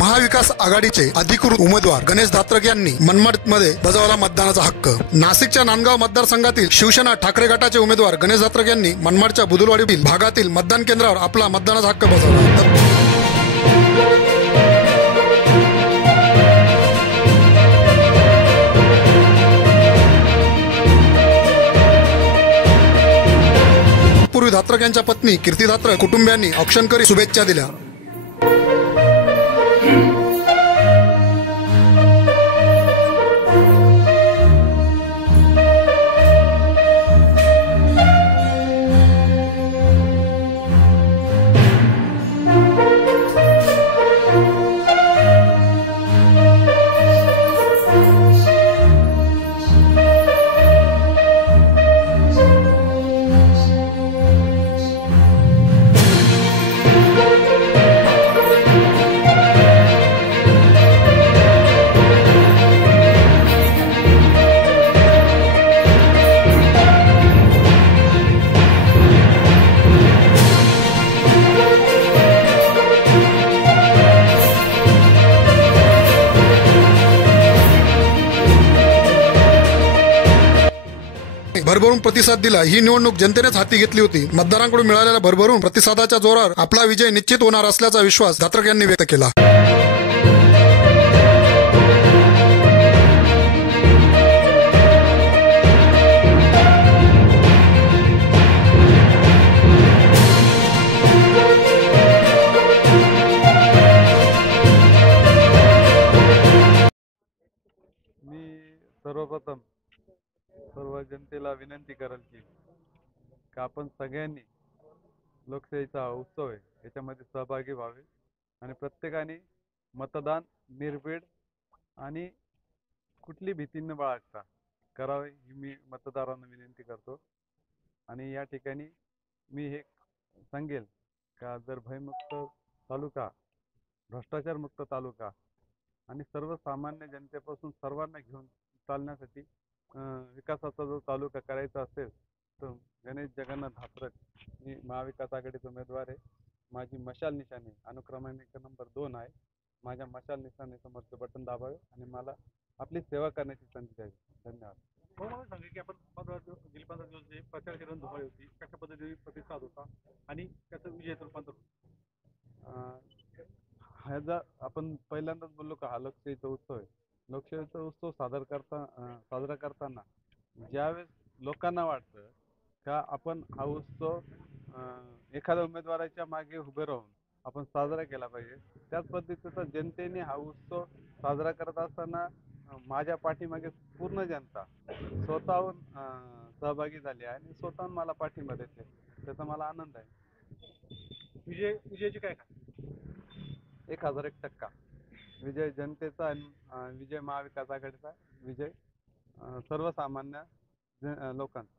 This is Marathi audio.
महाविकास आघाडीचे अधिकृत उमेदवार गणेश धात्रक यांनी मनमाडमध्ये बजावला मतदानाचा हक्क। नाशिकच्या नांदगाव मतदारसंघातील शिवसेना ठाकरे गटाचे उमेदवार गणेश धात्रक यांनी मनमाडच्या बुदुलवाडी भागातील मतदान केंद्रावर आपला मतदानाचा हक्क बजावला। पूर्वी धात्रक यांच्या पत्नी कीर्ती धात्रक कुटुंबियांनी औक्षण करीत शुभेच्छा दिल्या। भरभरून प्रतिसाद दिला। ही निवडणूक जनतेनेच हाती घेतली होती। मतदारांकडून मिळालेल्या भरभरून प्रतिसादाच्या जोरावर आपला विजय निश्चित होणार असल्याचा विश्वास धात्रक यांनी व्यक्त केला। मी सर्वप्रथम सर्व जनतेला विनंती करेल की आपण सगळ्यांनी लोकशाहीचा उत्सव आहे याच्यामध्ये सहभागी व्हावे आणि प्रत्येकाने मतदान निर्भीड आणि कुठली भीती न बाळगता करावे ही मी मतदारांना विनंती करतो। आणि या ठिकाणी मी हे सांगेल का जर भयमुक्त तालुका, भ्रष्टाचार मुक्त तालुका आणि सर्वसामान्य जनतेपासून सर्वांना घेऊन चालण्यासाठी विकासाचा जो तालुका करायचा असेल तर गणेश जगन्नाथ धात्रक ही महाविकास आघाडीचा उमेदवार आहे। माझी मशाल निशाणी अनुक्रमांक नंबर 2 आहे। माझ्या मशाल निशाणीसमोरचं बटन दाबावे आणि मला आपली सेवा करण्याची संधी द्यावी। धन्यवाद। मला सांगा की आपण गेली 15 दिवस जे प्रचार करून धुमाळी होती, कशा पद्धतीने प्रतिसाद होता आणि त्याचं विजयात रूपांतर ह्याचा आपण पहिल्यांदाच बोललो का हा लोकशाहीचा उत्सव आहे। लोकशाहीचा उत्सव साजरा करताना ज्यावेळेस लोकांना वाटतं का आपण हा उत्सव एखाद्या उमेदवाराच्या मागे उभे राहून आपण साजरा केला पाहिजे, त्याच पद्धतीचा जनतेने हा उत्सव साजरा करत असताना माझ्या पाठीमागे पूर्ण जनता स्वतःहून सहभागी झाली आहे आणि स्वतःहून मला पाठिंबा देते, त्याचा मला आनंद आहे। विजयाची काय 1001% विजय जनतेचा आणि विजय महाविकास आघाडीचा, विजय सर्वसामान्य लोकांचा।